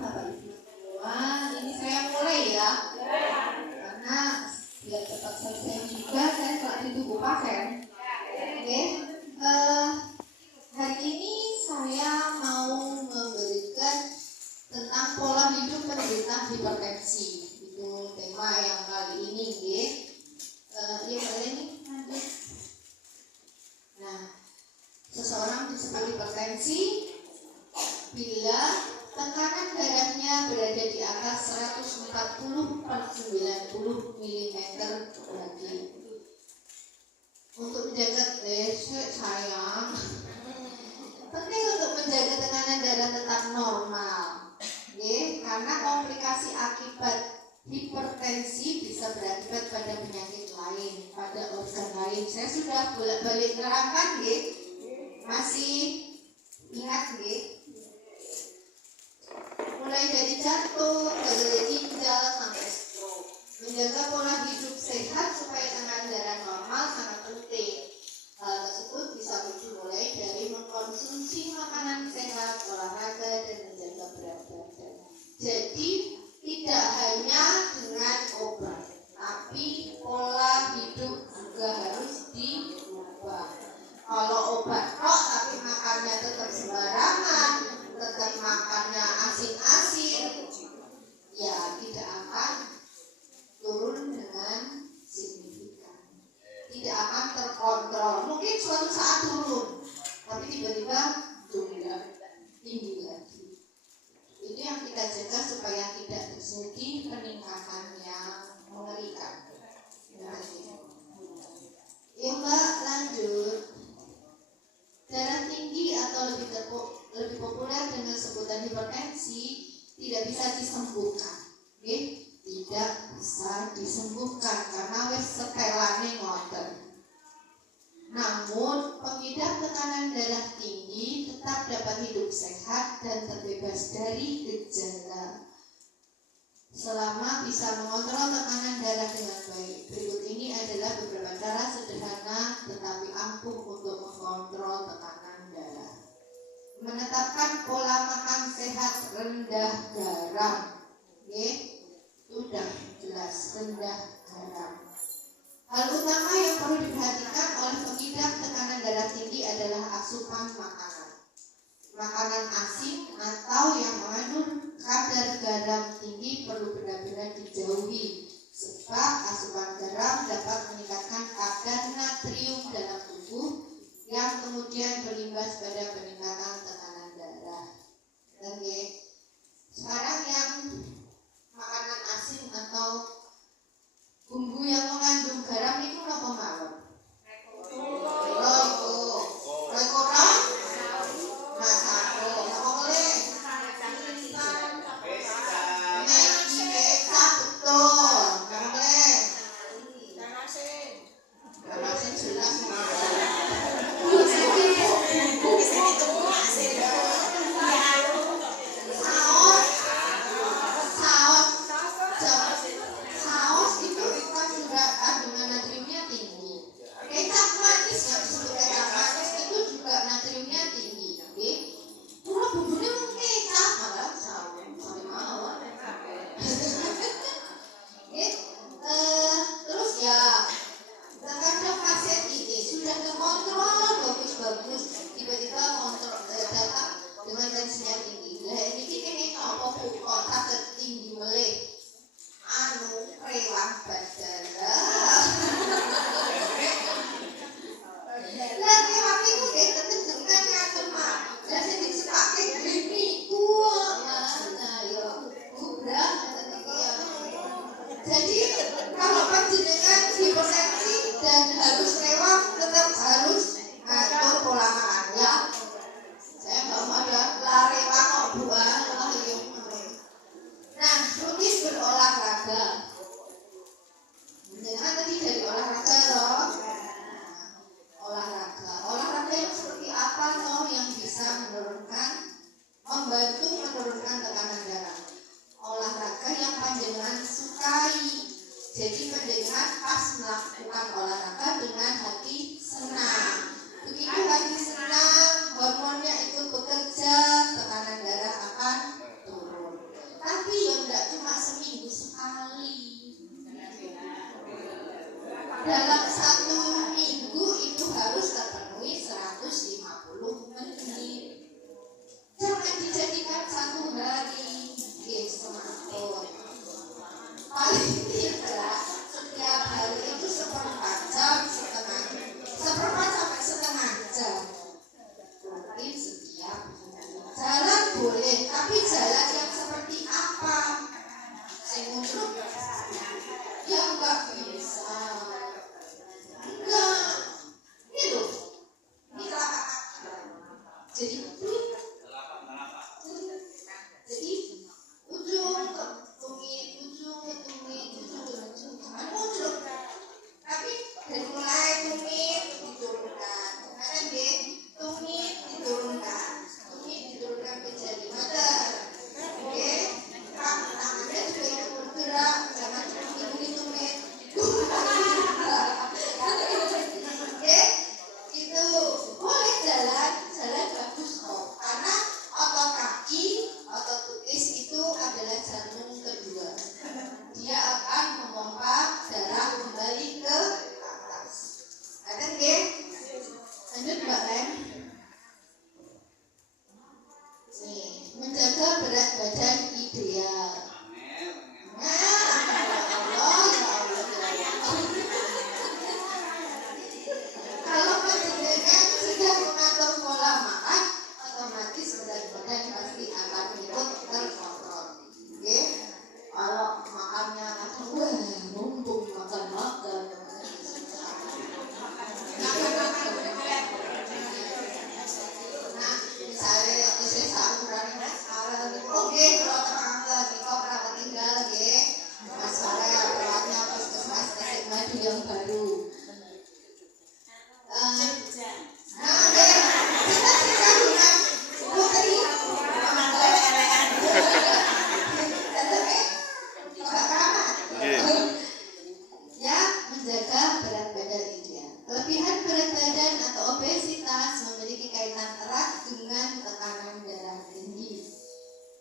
Bapak Ibu semua. Ini saya mulai ya, karena biar cepat selesai juga saya telah ditunggu pasien. Oke, hari ini saya mau memberikan tentang pola hidup penderita hipertensi. Itu tema yang kali ini, ya. Yang kali ini lanjut. Nah, seseorang disebut hipertensi bila tekanan darahnya berada di atas 140/90 mm berarti. Untuk menjaga sayang, penting untuk menjaga tekanan darah tetap normal, karena komplikasi akibat hipertensi bisa berakibat pada penyakit lain, pada organ lain. Saya sudah bolak-balik nerangkan, masih ingat, mulai dari jantung, dari ginjal sampai stroke. Menjaga pola hidup sehat supaya tekanan darah normal sangat penting. Hal tersebut bisa dimulai dari mengkonsumsi makanan sehat, olahraga, dan menjaga berat badan. Jadi tidak hanya dengan obat, tapi pola hidup juga harus diubah. Kalau obat kok tapi makannya tetap sembarangan, tetap makannya asin-asin, ya tidak akan turun dengan signifikan, tidak akan terkontrol. Mungkin suatu saat turun, tapi tiba-tiba tinggi lagi. Itu yang kita jaga supaya tidak terjadi peningkatan yang mengerikan. Ya Mbak, lanjut. Darah tinggi atau lebih populer dengan sebutan hipertensi tidak bisa disembuhkan, tidak bisa disembuhkan karena wis setelane ngoten. Namun pengidap tekanan darah tinggi tetap dapat hidup sehat dan terbebas dari gejala selama bisa mengontrol tekanan darah dengan baik. Berikut ini adalah beberapa cara sederhana tetapi ampuh untuk mengontrol tekanan darah. Menetapkan pola makan sehat rendah garam. Sudah jelas, rendah garam. Hal utama yang perlu diperhatikan oleh pengidap tekanan darah tinggi adalah asupan makanan. Makanan asin atau yang mengandung kadar garam tinggi perlu benar-benar dijauhi, sebab asupan garam dapat meningkatkan kadar natrium dalam tubuh yang kemudian berimbas pada peningkatan tekanan darah. Sekarang yang makanan asin atau bumbu yang mengandung garam itu apa mawon? Jadi pendengar pas melakukan olahraga dengan hati senang. Begitu hati senang, hormonnya ikut bekerja, tekanan darah akan turun. dalam 1 minggu itu harus terpenuhi 150 menit. Jangan dijadikan 1 hari, semakin. Paling tidak setiap hari itu seperempat jam sampai setengah jam. Mungkin setiap jalan boleh, tapi jalan yang seperti apa? Saya muncul ya enggak bisa. Enggak. Ini loh. Ini telapak kaki. Jadi ujung ke tumit, ujung ke tumit, ujung ke ujung. Jangan muncul. Tapi dari mulai tumit diturunkan. Kanan deh. Tumit diturunkan. Tumit diturunkan ke jari mata. Oke. Tangannya juga ikut bergerak. Jangan cuma hidungin tumit. Oke. Itu boleh jalan bagus kok. Karena otot kaki, otot tutis itu adalah jantung kedua. Dia akan memompa darah kembali ke atas. Ada nggih? Lanjut Mbak Ren. Nih, menjaga berat badan ideal. Kalau panjenengan sudah mengatur pola makan, otomatis berat badan pasti akan ikut terkontrol. Oke? Kalau makannya mumpung makan. Nah, misalnya saya saluran oke, kalau terangga kita pernah tinggal ya. Mas Farel perawatnya puskesmas Tasik Madu yang baru. Menjaga berat badan ideal. Kelebihan berat badan atau obesitas memiliki kaitan erat dengan tekanan darah tinggi.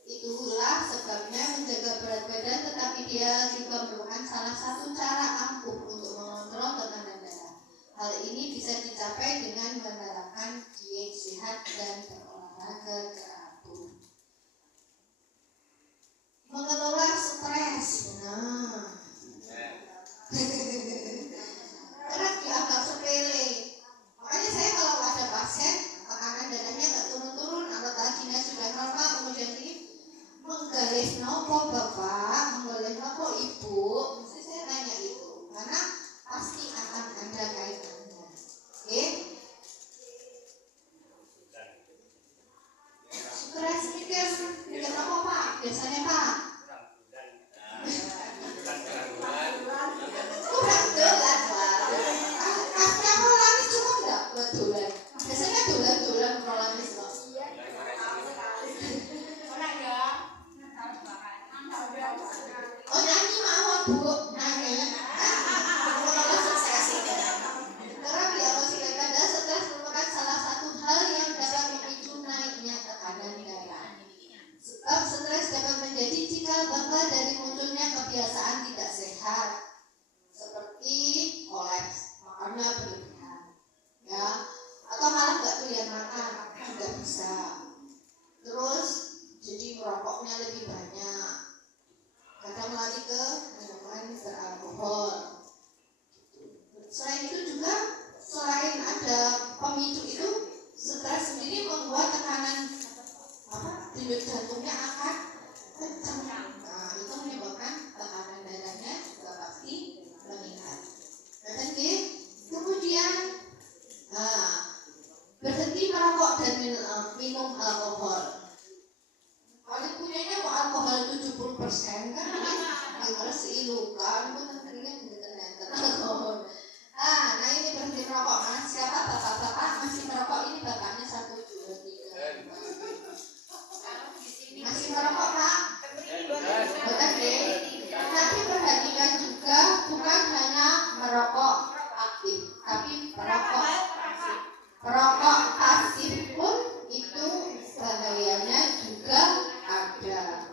Itulah sebabnya menjaga berat badan tetapi dia juga merupakan salah satu cara ampuh untuk mengontrol tekanan darah. Hal ini bisa dicapai dengan menerapkan diet sehat dan berolahraga teratur. Mengelola stres. Karena dianggap sepele. Makanya saya kalau ada pasien tekanan darahnya nggak turun-turun, anggap lakinya sudah normal, kemudian ini menggaris nopo bapak, menggaris nopo ibu, mesti saya tanya itu, karena pasti akan ada kaitannya. Oke? Stres mikir nopo pak? Biasanya pak? Kurang dolan pak. Kasnya Rolanis cukup nggak buat dolan? Biasanya dolan Rolanis kok. Oh nyanyi mawon bu, nyanyi. Terapi emosi daripada stres merupakan salah satu hal yang dapat memicu naiknya tekanan darah. Sebab stres dapat menjadi cikal bakal dari munculnya kebiasaan tidak sehat, seperti kolaps, makannya berlebihan, ya, atau malah nggak doyan makan, juga bisa. Terus jadi merokoknya lebih banyak. Kadang lari ke minuman beralkohol. Selain itu juga, selain ada pemicu itu, stres sendiri membuat tekanan denyut jantungnya akan kencang. Nah, itu menyebabkan tekanan darahnya juga pasti meningkat. Kemudian berhenti merokok dan minum alkohol. Kalau punyanya mau alkohol 70% kan harus ilukan pun ternyata alkohol. Nah ini berhenti merokok. Nah siapa bapak-bapak masih merokok? Ini bapaknya 1, 2, 3. Masih merokok pak? Betul deh. Tapi perhatikan juga bukan hanya merokok aktif, tapi perokok pasif pun itu bahayanya juga ada.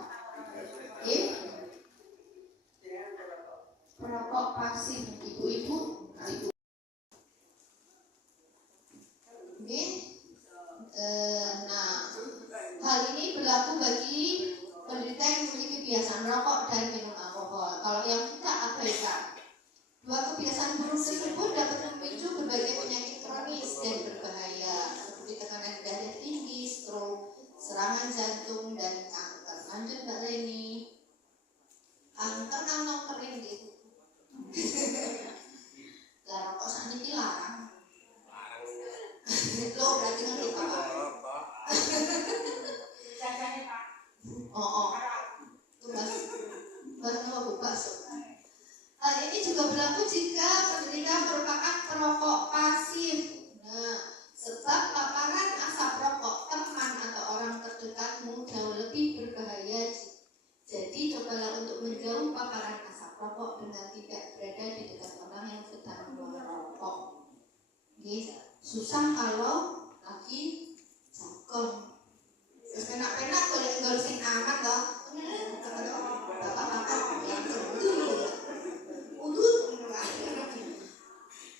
Perokok pasif, ibu-ibu berlaku bagi penderita yang memiliki kebiasaan rokok dan minum alkohol. Kalau yang tidak, abaikan. Dua kebiasaan buruk tersebut dapat memicu berbagai penyakit kronis dan berbahaya seperti tekanan darah tinggi, stroke, serangan jantung, dan kanker. Lanjut Mbak Leni. Kanker kan nokerin gitu. Lah rokok saat ini larang. Lo berarti ngerti Pak. Oh. Itu mas nama Bu bakso. Hal ini juga berlaku jika penderita merupakan perokok pasif. Nah, sebab paparan asap rokok teman atau orang terdekatmu jauh lebih berbahaya. Jadi cobalah untuk menjauh paparan asap rokok dengan tidak berada di dekat orang yang sedang merokok. Susah kalau lagi jagong. Terus penak-penak golek sing aman loh. Bapak-bapak yang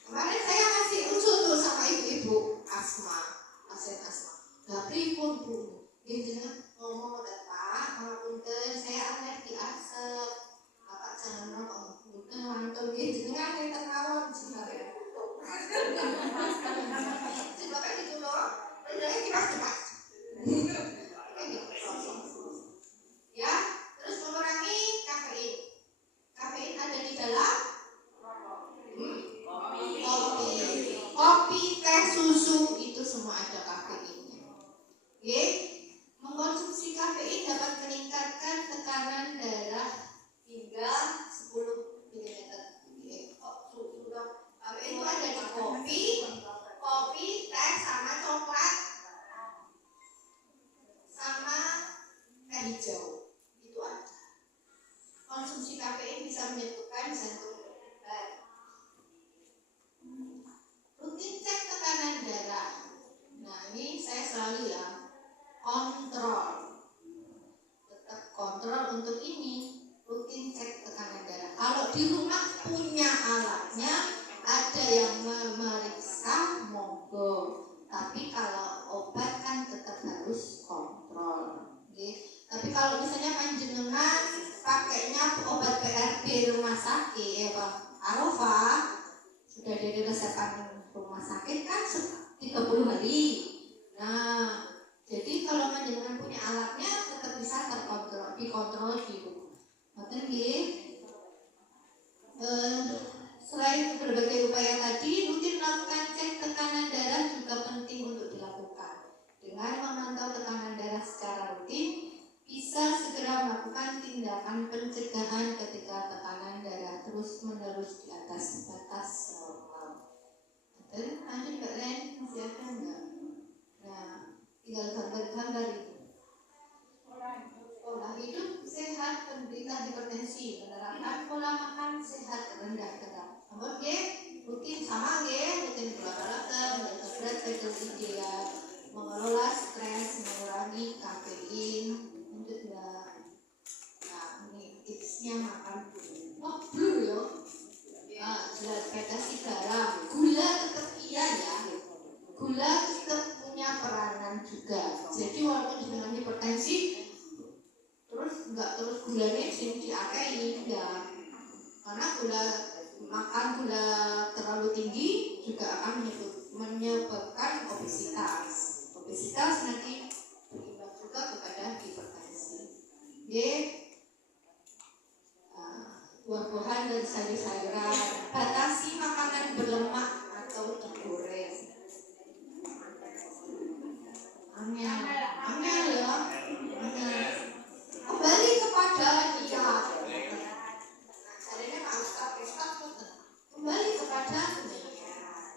kemarin saya ngasih usul tuh sama ibu-ibu pasien asma. Lah pripun Bu? Dia ngomong Pak, ngapunten saya alergi asap. Bapak jangan rokok. Mboten wonten nggih jenengan enten mawon sebenarnya. Coba kan gitu loh. Padahal kita cepat. Ya, terus mengurangi kafein. Kafein ada di dalam kopi, teh, susu itu semua ada kafeinnya. Oke, mengkonsumsi kafein dapat meningkatkan tekanan darah hingga 10 mm. Kafein itu ada di kopi, teh, sama coklat, sama teh hijau. Itu ada. Konsumsi kafein bisa menyebabkan jantung berdebar. Rutin cek tekanan darah. Nah ini saya selalu ya kontrol. Tetap kontrol untuk ini. Rutin cek tekanan darah. Kalau di rumah punya alatnya, ada yang memeriksa, monggo. Tapi kalau obat kan tetap harus kontrol. Tapi kalau misalnya panjenengan pakainya obat PRB rumah sakit ya Pak Arofa sudah dari resepan rumah sakit kan 30 hari. Nah jadi kalau panjenengan punya alatnya tetap bisa dikontrol di rumah. Betul nggih? Selain berbagai upaya tadi, rutin melakukan cek tekanan darah juga penting untuk dilakukan. Dengan memantau tekanan darah secara rutin, bisa segera melakukan tindakan pencegahan ketika tekanan darah terus-menerus di atas batas normal. Betul? Lanjut Mbak Len, masih ada enggak? Nah, tinggal gambar-gambar itu. Pola hidup sehat penderita hipertensi, menerapkan pola makan sehat rendah terat. Oke, rutin sama rutin olahraga, menjaga berat badan ideal, mengelola stres, mengurangi kafein. Lanjut Mbak. Nah ini tipsnya makan blue ya. Jelas batasi garam, gula tetap iya ya. Gula tetap punya peranan juga. Jadi walaupun dengan hipertensi, terus nggak terus gulanya sing diakei ya. Karena makan gula terlalu tinggi juga akan menyebabkan obesitas. Obesitas nanti berimbas juga kepada hipertensi. Buah-buahan dan sayur-sayuran. Batasi makanan berlemak atau digoreng. Angel ya. Kembali kepada niat. Kembali kepada niat.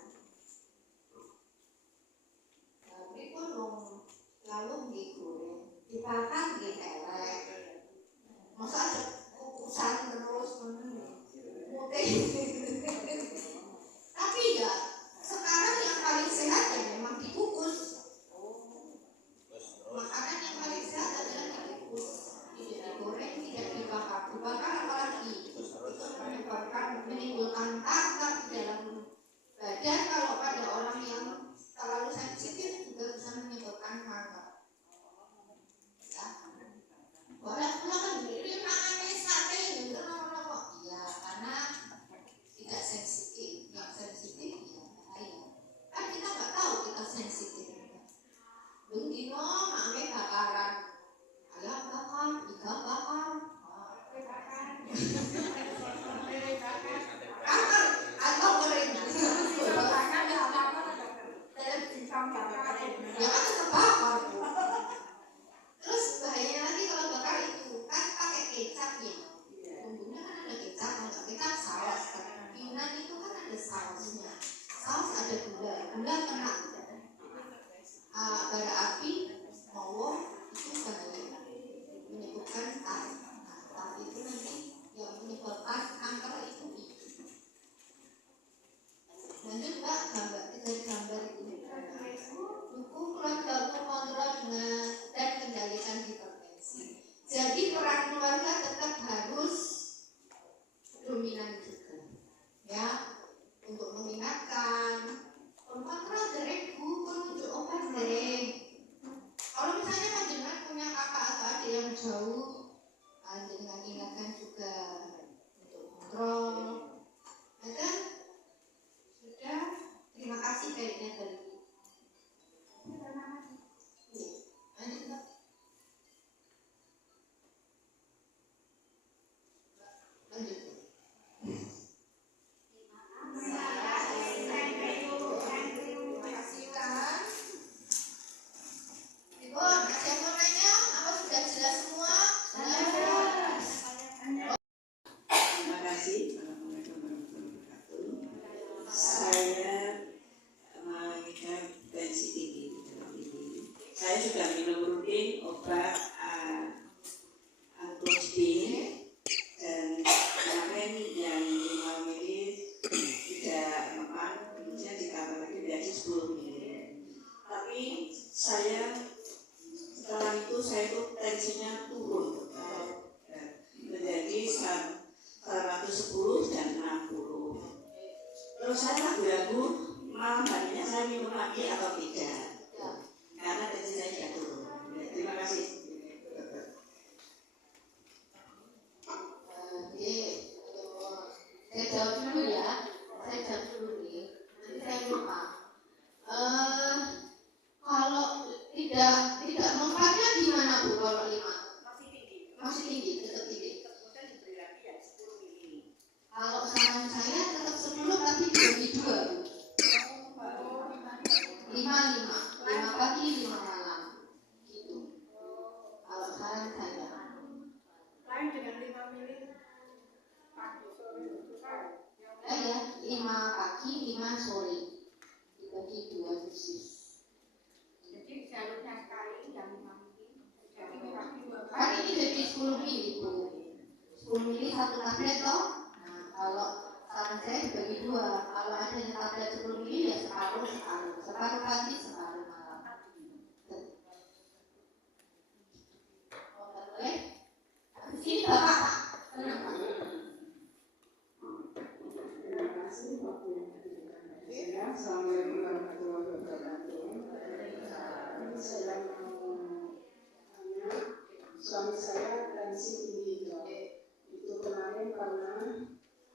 Tapi pun lalu digoreng, dibakar ditelek. Masa ada kukusan terus putih. jauh, dengan ingatkan juga untuk kontrol. Dan sudah, terima kasih kayaknya dari suami saya tensi tinggi itu kemarin karena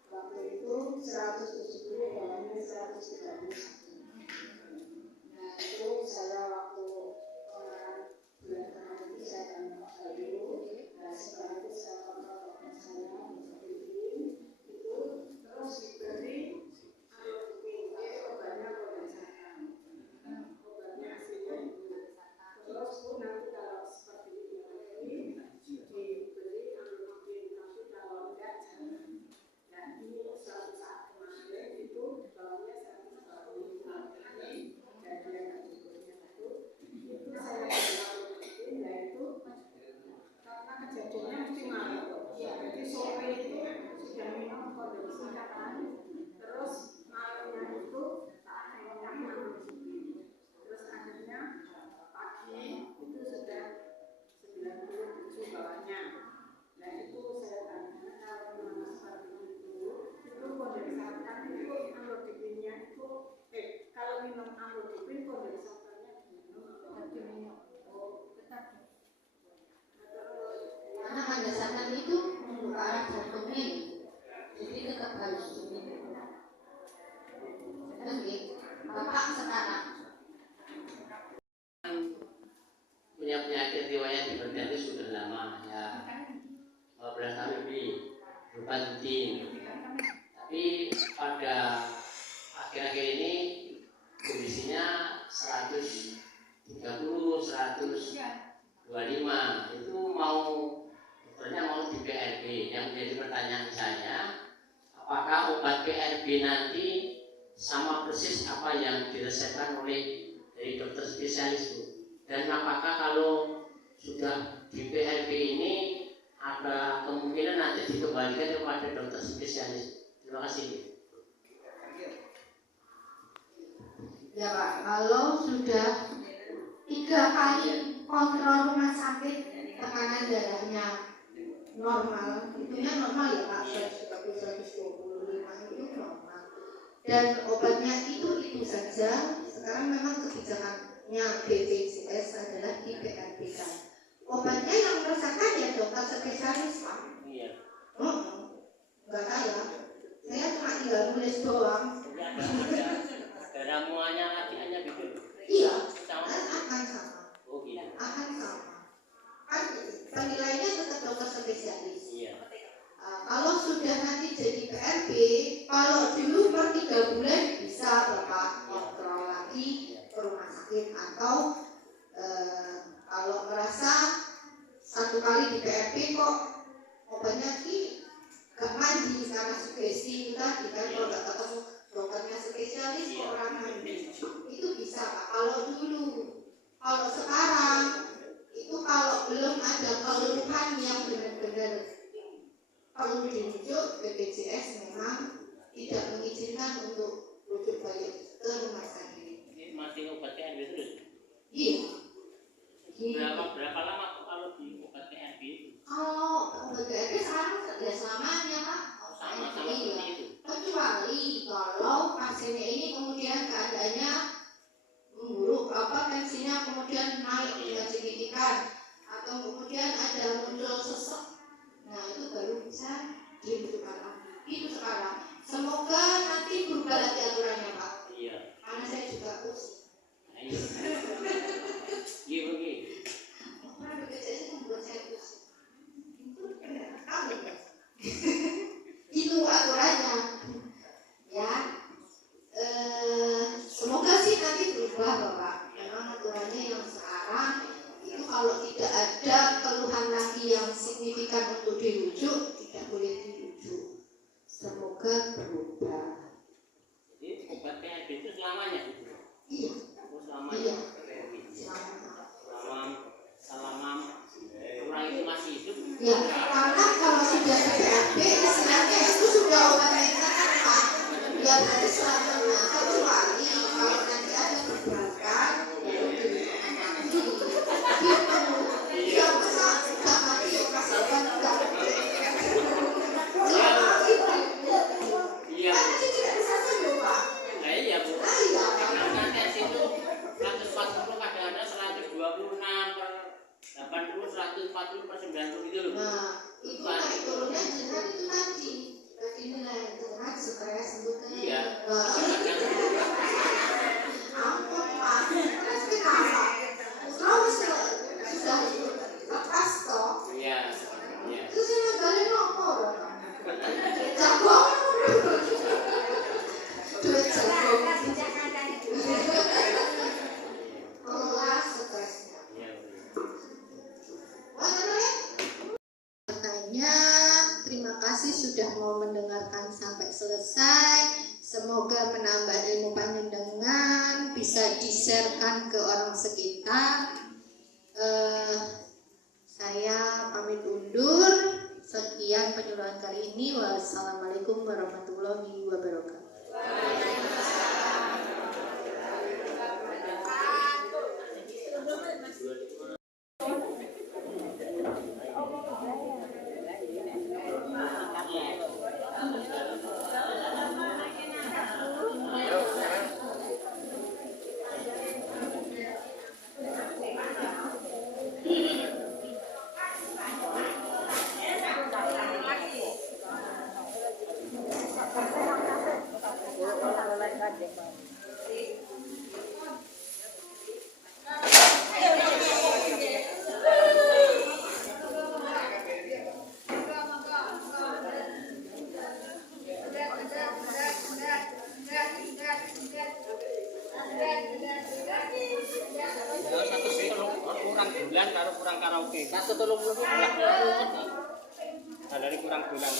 waktu itu 170 bawahnya 131. Nah itu saya waktu kemarin bulan kemarin itu saya tanya Pak dulu. Nah setelah itu saya kontrol dokter saya itu terus diberi obatnya kondensatan. Obatnya aslinya terus pun nanti kalau seperti itu diberi amlodipin, tapi kalau enggak jangan. Nah ini suatu saat kemarin itu bawahnya 140 dan dia nggak cukupnya itu saya beri amlodipin, yaitu karena kejadiannya mesti malam. Jadi sore itu sudah minum kondensatan, terus malamnya itu tak ada amlodipin, terus akhirnya pagi itu sudah 97 bawahnya. Nah itu saya tanya kalau memang seperti itu kondensatan itu amlodipinnya itu kalau minum amlodipin kondensatannya diminum. Oh tetap. Karena kondensatan itu untuk arah jantungnya, jadi tetap harus diminum. Oke, Bapak sekarang punya penyakit riwayat hipertensi sudah lama ya, 15 tahun lebih, berupa rutin. Tapi pada akhir-akhir ini kondisinya 130, 125. Itu dokternya mau di PRB. Yang menjadi pertanyaan saya, apakah obat PRB nanti sama persis apa yang diresepkan oleh dari dokter spesialis, Bu? Dan apakah kalau sudah di PRB ini ada kemungkinan nanti dikembalikan kepada dokter spesialis? Terima kasih, Bu. ya Pak, kalau sudah 3 kali kontrol rumah sakit tekanan darahnya normal, itunya normal ya Pak, 125 itu normal. Dan obatnya itu saja. Sekarang memang kebijakannya BPJS adalah di PRB kan. Obatnya yang merasakan ya doang. Ada ramuannya latihannya gitu. Iya, Sama. akan sama. Oh gitu. Akan sama. Kan penilaiannya tetap dokter spesialis. Iya. Kalau sudah nanti jadi PRP, kalau dulu per 3 bulan bisa Bapak kontrol lagi ke rumah sakit, atau kalau merasa 1 kali di PRP kok obatnya gak mandi karena sugesti itu tadi kan, kalau gak ketemu dokternya spesialis orang mandi itu bisa Pak. Kalau dulu, kalau sekarang itu kalau belum ada keluhan yang benar-benar perlu dirujuk, BPJS memang tidak mengizinkan untuk rujuk balik ke rumah sakit. Ini masih obat KRB terus? Iya. Berapa lama kalau di obat KRB itu? Kalau obat KRB sekarang ya selamanya Pak. Sama Iya. seperti itu. Kecuali kalau pasiennya ini kemudian keadaannya memburuk, tensinya kemudian naik dengan signifikan, atau kemudian ada muncul sesek. Nah itu baru bisa dirujukan lagi. Itu sekarang. Semoga nanti berubah lagi aturannya Pak. Iya. Karena saya juga pusing. Nah, iya. Iya begitu. Karena BPJS itu membuat saya pusing. Itu benar. Amin. Itu aturannya. Ya. Semoga sih nanti berubah Bapak. Memang aturannya yang sekarang itu kalau tidak ada keluhan lagi yang signifikan untuk dirujuk, tidak boleh dirujuk. Semoga berubah. Jadi obat KRB itu selamanya gitu. Iya. Oh, selamanya. Iya. KRB. Selamat. Salamam. Orang itu masih hidup. Ya, karena kalau sudah PRP istilahnya itu sudah obat ringan Pak. Ya berarti selamanya. Kecuali kalau nanti ada perbuatan baru gitu. Dia masa sudah mati operasi obat enggak. Iya. Kan nanti tidak bisa sembuh Pak. Nah, iya Bu. Ah, iya. Karena tes itu 140 kadang-kadang 126 per 80, 140 per 90 gitu loh. Nah, itu naik turunnya jenat itu tadi. Tadi nilai jenat stres sembuh kan. Iya. Ampun Pak, stres kenapa? Kalau sudah lepas toh. Iya. Iya. Terus ini kalian nomor. Jagung. Duit jagung. Kelas stresnya. Iya. Katanya terima kasih sudah mau mendengarkan sampai selesai. Semoga menambah ilmu panjenengan, bisa di-sharekan ke orang sekitar. Saya pamit undur. Sekian penyuluhan kali ini. Wassalamualaikum warahmatullahi wabarakatuh. Kurang karaoke. 130 kurang. Dari kurang bulan.